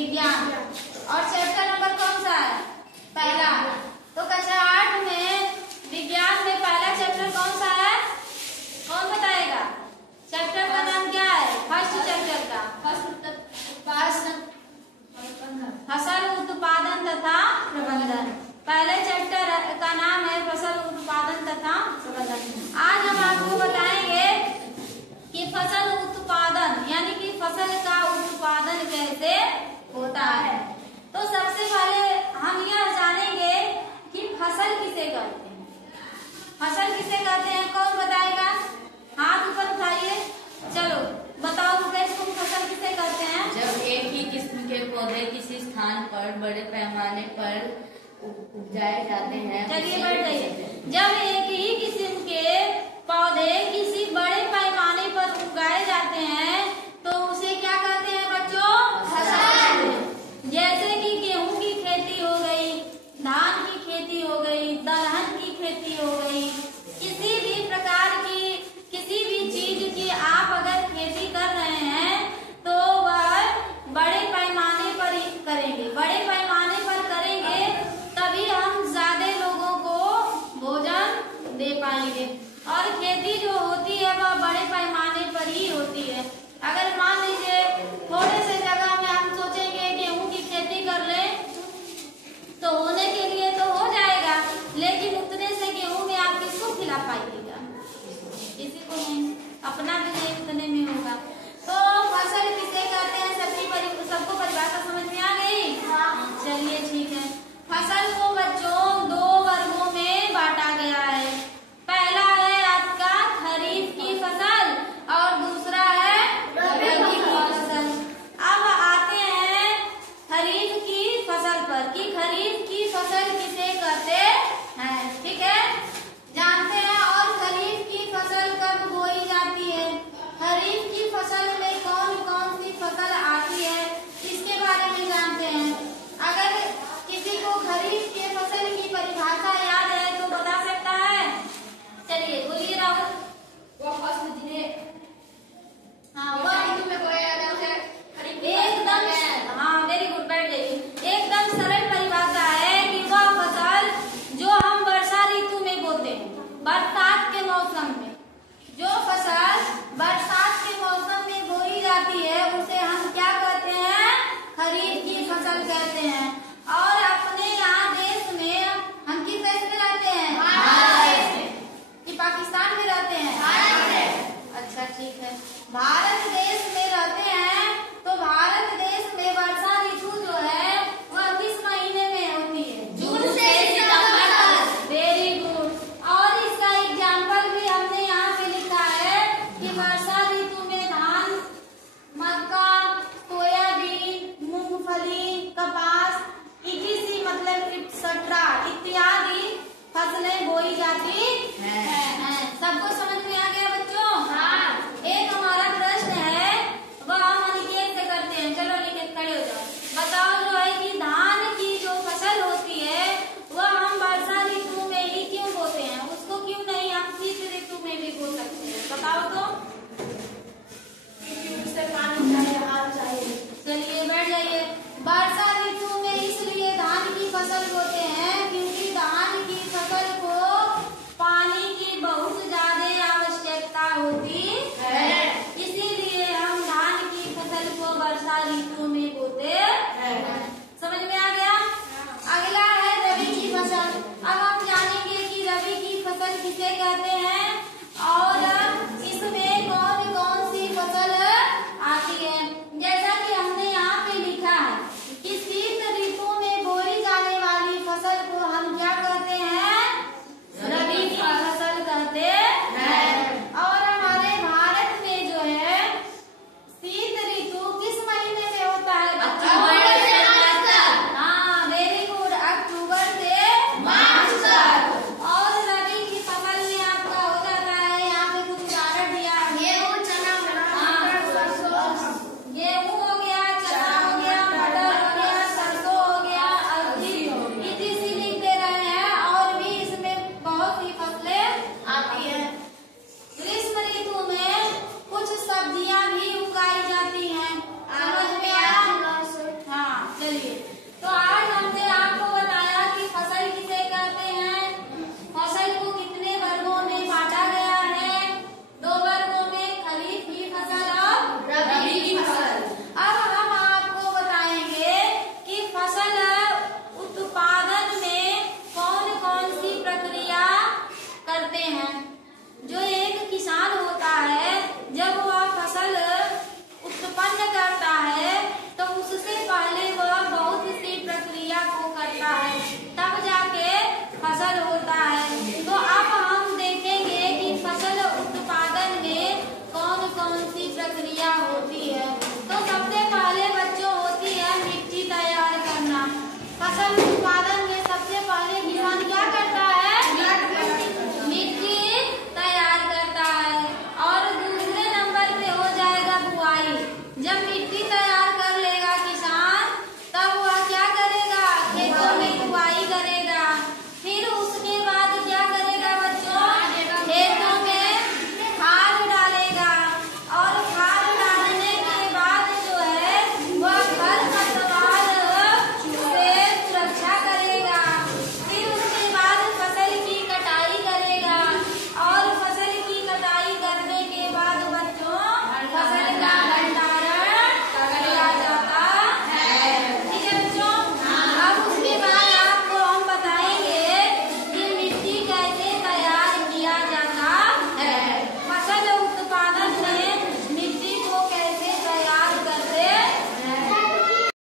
विज्ञान। और chapter number कौन सा है? पहला। तो कक्षा 8 में विज्ञान में पहला चैप्टर कौन सा है? कौन बताएगा? चैप्टर का नाम क्या है? फर्स्ट चैप्टर का फसल उत्पादन तथा प्रबंधन। पहले चैप्टर का नाम है फसल उत्पादन तथा प्रबंधन। आज हम आपको बताएंगे कि फसल उत्पादन यानी कि फसल का उत्पादन कैसे होता है। तो सबसे पहले हम यह जानेंगे कि फसल किसे कहते हैं। फसल किसे कहते हैं कौन बताएगा? हाथ ऊपर उठाइए। चलो बताओ मुकेश, तुम फसल किसे कहते हैं? जब एक ही किस्म के पौधे किसी स्थान पर बड़े पैमाने पर उपजाए जाते हैं। चलिए बैठ जाइए। जब एक ही किस्म के पौधे किसी बड़े पैमाने पर उगाए जाते हैं तो उसे क्या कहते हैं बच्चों? फसल। जैसे कि गेहूं की खेती हो गई, धान की खेती हो गई, दलहन की खेती हो गई, किसी भी प्रकार की किसी भी चीज की आप अगर खेती कर रहे हैं तो वह बड़े पैमाने पर ही करेंगे। बड़े पैमाने पर करेंगे तभी हम ज्यादा लोगों को भोजन दे पाएंगे। और खेती जो होती है वह बड़े पैमाने पर ही होती है। अगर मान लीजिए थोड़े से जगह में हम सोचेंगे गेहूं की खेती कर लें तो होने के लिए तो हो जाएगा, लेकिन उतने से गेहूं में आप किसको खिला पाइएगा? किसी को नहीं, अपना भी नहीं उतने में होगा। तो फसल किसे कहते हैं सबको परिभाषा समझ में आ गई? चलिए ठीक है। फसल को बच्चों दो वर्गों में बांटा गया है। पहला है आपका खरीफ की फसल और दूसरा है रबी की फसल। अब आते हैं खरीफ की फसल पर कि खरीफ की फसल किसे कहते हैं। ठीक है, जानते हैं। और खरीफ की फसल कब बोई जाती है? खरीफ की फसल में कौन कौन सी फसल आती है इसके बारे में जानते हैं। अगर किसी को खरीफ की फसल की परिभाषा याद है तो बता सकता है? चलिए बोलिए राहुल। वो फसल जिन्हें एकदम हाँ वेरी गुड, बैठ जाइए। एकदम सरल परिभाषा है कि वह फसल जो हम वर्षा ऋतु में बोते हैं, बरसात के मौसम में। जो फसल बरसात के मौसम में बोई जाती है उसे हम क्या कहते हैं? खरीफ की फसल कहते हैं। और अपने यहाँ देश में हम किस देश में रहते हैं? भारत में। कि पाकिस्तान में रहते हैं? भारत में। अच्छा ठीक है, भारत देश में रहते हैं। तो भारत देश में वर्षा ऋतु जो है वह किस महीने में होती है? जून से सितंबर तक। Very good. और इसका एग्जाम्पल भी हमने यहाँ पे लिखा है कि वर्षा ऋतु में धान, मक्का, सोयाबीन, मूंगफली, कपास, इटीसी मतलब एक्सेट्रा इत्यादि फसलें बोई जाती हैं। सबको समझ में आ गया बच्चों? हाँ। एक हमारा प्रश्न है वह हम अनिकेत से करते हैं। चलो अनिकेत खड़े हो जाओ। बताओ जो है कि धान की जो फसल होती है वह हम वर्षा ऋतु में ही क्यों बोते हैं? उसको क्यों नहीं हम शीत ऋतु में भी बो सकते हैं? बताओ तो। उससे पानी चाहिए। चलिए बैठ जाइए। वर्षा ऋतु में इसलिए धान की फसल बोते हैं क्योंकि धान की फसल को पानी की बहुत ज्यादा आवश्यकता होती है। इसीलिए हम धान की फसल को वर्षा ऋतु में बोते हैं। समझ में आ गया? अगला है रबी की फसल। अब हम जानेंगे कि रबी की फसल किसे कहते